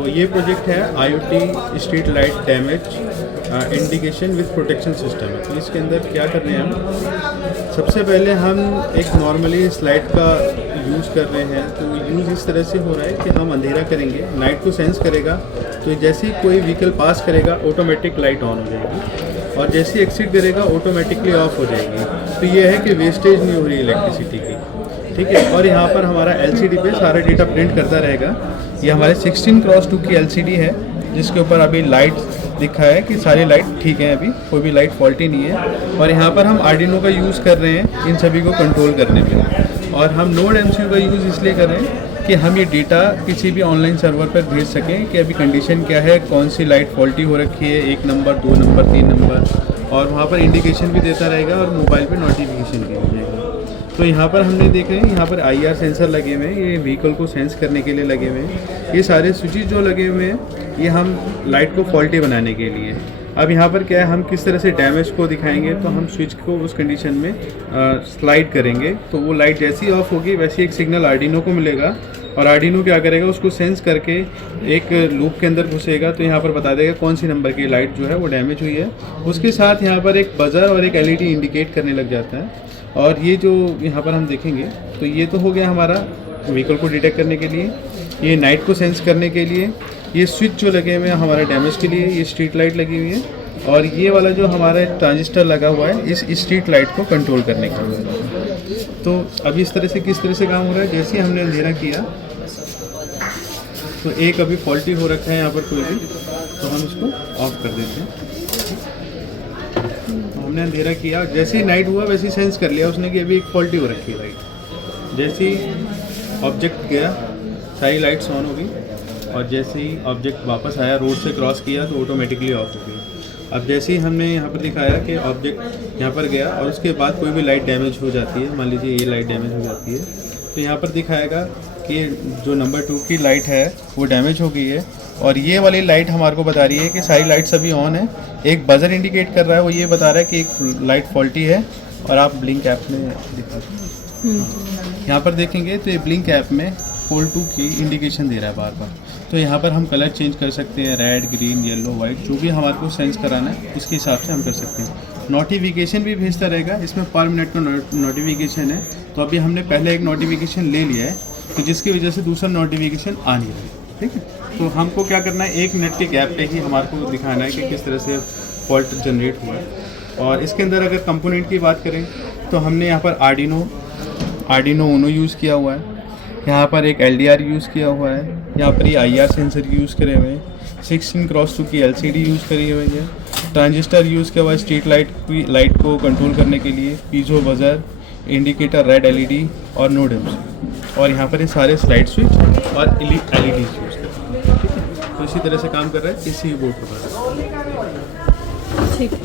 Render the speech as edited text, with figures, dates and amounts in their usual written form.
तो ये प्रोजेक्ट है IoT street light damage indication with protection system है। तो इसके अंदर क्या कर रहे हैं हम, सबसे पहले हम एक नॉर्मली स्लाइड का यूज़ कर रहे हैं। तो यूज़ इस तरह से हो रहा है कि हम अंधेरा करेंगे, नाइट को सेंस करेगा, तो जैसे ही कोई व्हीकल पास करेगा ऑटोमेटिक लाइट ऑन हो जाएगी और जैसे ही एक्सिट करेगा ऑटोमेटिकली ऑफ हो जाएगी। तो ये है कि वेस्टेज नहीं हो रही इलेक्ट्रिसिटी की, ठीक है। और यहाँ पर हमारा LCD पे सारा डेटा प्रिंट करता रहेगा। ये हमारे 16x2 की LCD है जिसके ऊपर अभी लाइट दिखा है कि सारी लाइट ठीक है, अभी कोई भी लाइट फॉल्टी नहीं है। और यहाँ पर हम आर्डिनो का यूज़ कर रहे हैं इन सभी को कंट्रोल करने में। और हम नोड MCU का यूज़ इसलिए कर रहे हैं कि हम ये डेटा किसी भी ऑनलाइन सर्वर पर भेज सकें कि अभी कंडीशन क्या है, कौन सी लाइट फॉल्टी हो रखी है, 1 नंबर 2 नंबर 3 नंबर, और वहाँ पर इंडिकेशन भी देता रहेगा और मोबाइल पे नोटिफिकेशन भी हो जाएगा। तो यहाँ पर हमने देख रहे हैं यहाँ पर IR सेंसर लगे हुए हैं, ये व्हीकल को सेंस करने के लिए लगे हुए हैं। ये सारे स्विचेस जो लगे हुए हैं ये हम लाइट को फॉल्टी बनाने के लिए। अब यहाँ पर क्या है, हम किस तरह से डैमेज को दिखाएंगे, तो हम स्विच को उस कंडीशन में स्लाइड करेंगे, तो वो लाइट जैसी ही ऑफ होगी वैसे एक सिग्नल आर्डिनो को मिलेगा और आर्डिनो क्या करेगा, उसको सेंस करके एक लूप के अंदर घुसेगा, तो यहाँ पर बता देगा कौन सी नंबर की लाइट जो है वो डैमेज हुई है। उसके साथ यहाँ पर एक बजर और एक LED इंडिकेट करने लग जाता है। और ये जो यहाँ पर हम देखेंगे तो ये तो हो गया हमारा व्हीकल को डिटेक्ट करने के लिए, ये नाइट को सेंस करने के लिए, ये स्विच जो लगे हुए हैं हमारा डैमेज के लिए, ये स्ट्रीट लाइट लगी हुई है, और ये वाला जो हमारा ट्रांजिस्टर लगा हुआ है इस स्ट्रीट लाइट को कंट्रोल करने के लिए। तो अभी इस तरह से किस तरह से काम हो रहा है, जैसे ही हमने अंधेरा किया तो एक अभी फॉल्टी हो रखा है यहाँ पर कोई भी, तो हम इसको ऑफ कर देते हैं। तो हमने अंधेरा किया, जैसे ही नाइट हुआ वैसे ही सेंस कर लिया उसने कि अभी एक फॉल्टी हो रखी है लाइट। जैसे ही ऑब्जेक्ट गया सारी लाइट्स ऑन हो गई, और जैसे ही ऑब्जेक्ट वापस आया रोड से क्रॉस किया तो ऑटोमेटिकली ऑफ हो गई। अब जैसे ही हमने यहाँ पर दिखाया कि ऑब्जेक्ट यहाँ पर गया और उसके बाद कोई भी लाइट डैमेज हो जाती है, मान लीजिए ये लाइट डैमेज हो जाती है, तो यहाँ पर दिखाएगा कि जो नंबर 2 की लाइट है वो डैमेज हो गई है, और ये वाली लाइट हमारे को बता रही है कि सारी लाइट्स अभी ऑन है। एक बजर इंडिकेट कर रहा है, वो ये बता रहा है कि एक लाइट फॉल्टी है। और आप ब्लिंक ऐप में दिखा यहाँ पर देखेंगे तो ये ब्लिंक ऐप में पोल 2 की इंडिकेशन दे रहा है बार बार। तो यहाँ पर हम कलर चेंज कर सकते हैं, रेड, ग्रीन, येलो, वाइट, जो भी हमारे को सेंस कराना है उसके हिसाब से हम कर सकते हैं। नोटिफिकेशन भी भेजता रहेगा, इसमें पर मिनट का नोटिफिकेशन है। तो अभी हमने पहले एक नोटिफिकेशन ले लिया है, तो जिसकी वजह से दूसरा नोटिफिकेशन आ नहीं रहा है, ठीक है। तो हमको क्या करना है, 1 मिनट के गैप पे ही हमारे को दिखाना है कि किस तरह से फॉल्ट जनरेट हुआ है। और इसके अंदर अगर कंपोनेंट की बात करें तो हमने यहाँ पर आर्डिनो ऊनो यूज़ किया हुआ है, यहाँ पर एक LDR यूज़ किया हुआ है, यहाँ पर ये IR सेंसर यूज़ करे हुए हैं, 16x2 की LCD यूज़ करी हुई है, ट्रांजिस्टर यूज़ किया हुआ है स्ट्रीट लाइट को कंट्रोल करने के लिए, piezo buzzer, indicator, red LED और नोड MCU, और यहाँ पर ये सारे स्लाइड स्विच और LED यूज़ कर रहे हैं, ठीक है। तो इसी तरह से काम कर रहा है इसी बोर्ड पर। ठीक है।